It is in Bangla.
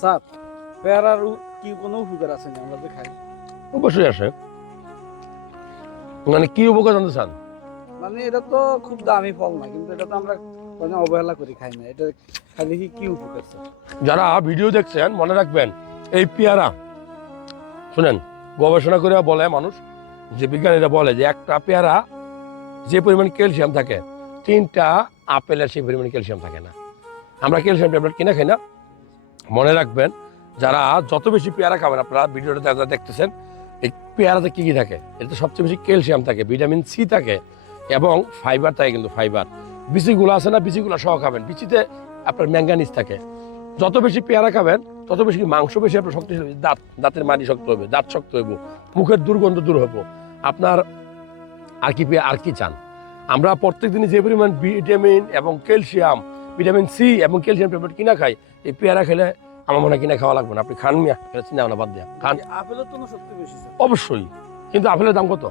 স্যার পেয়ারার কি কোনো উপকার আছে না আমরা যে খাই। অবশ্যই আসে মানে কি উপকার জানতে চান? মানে এটা তো খুব দামি ফল না কিন্তু এটা তো আমরা মানে অবহেলা করি খাই না। এটা খালি কি কি উপকার স্যার? যারা ভিডিও দেখছেন মনে রাখবেন এই পেয়ারা শুনেন গবেষণা করে বলে মানুষ যে বিজ্ঞানীরা বলে যে একটা পেয়ারা যে পরিমাণ ক্যালসিয়াম থাকে তিনটা আপেলের সেই পরিমাণ ক্যালসিয়াম থাকে না। আমরা ক্যালসিয়াম ট্যাবলেট কিনে খাই না মনে রাখবেন, যারা যত বেশি পেয়ারা খাবেন আপনারা, ভিডিওটা যারা দেখতেছেন, এই পেয়ারাতে কি কি থাকে? এতে সবচেয়ে বেশি ক্যালসিয়াম থাকে, ভিটামিন সি থাকে এবং ফাইবার থাকে কিন্তু ফাইবার। বিচিগুলো আছে না, বিচিগুলো সহ খাবেন। বিচিতে আপনার ম্যাঙ্গানিজ থাকে। যত বেশি পেয়ারা খাবেন, তত বেশি মাংস বেশি আপনার শক্তিশালী। দাঁত, দাঁতের মাড়ি শক্ত হবে দাঁত শক্ত হবে মুখের দুর্গন্ধ দূর হবে আপনার আর কি আর কি চান? আমরা প্রত্যেক দিনই যে পরিমাণ ভিটামিন এবং ক্যালসিয়াম ভিটামিন সি এবং ক্যালসিয়াম ট্যাবলেট কিনা খাই এই পেয়ারা খেলে আমার মনে কিনা খাওয়া লাগবে না। আপনি খান মিয়া চিন্তা ভাবনা বাদ দেয়া। খান। আপেলের তো শক্তি বেশি অবশ্যই। কিন্তু আপেলের দাম কত?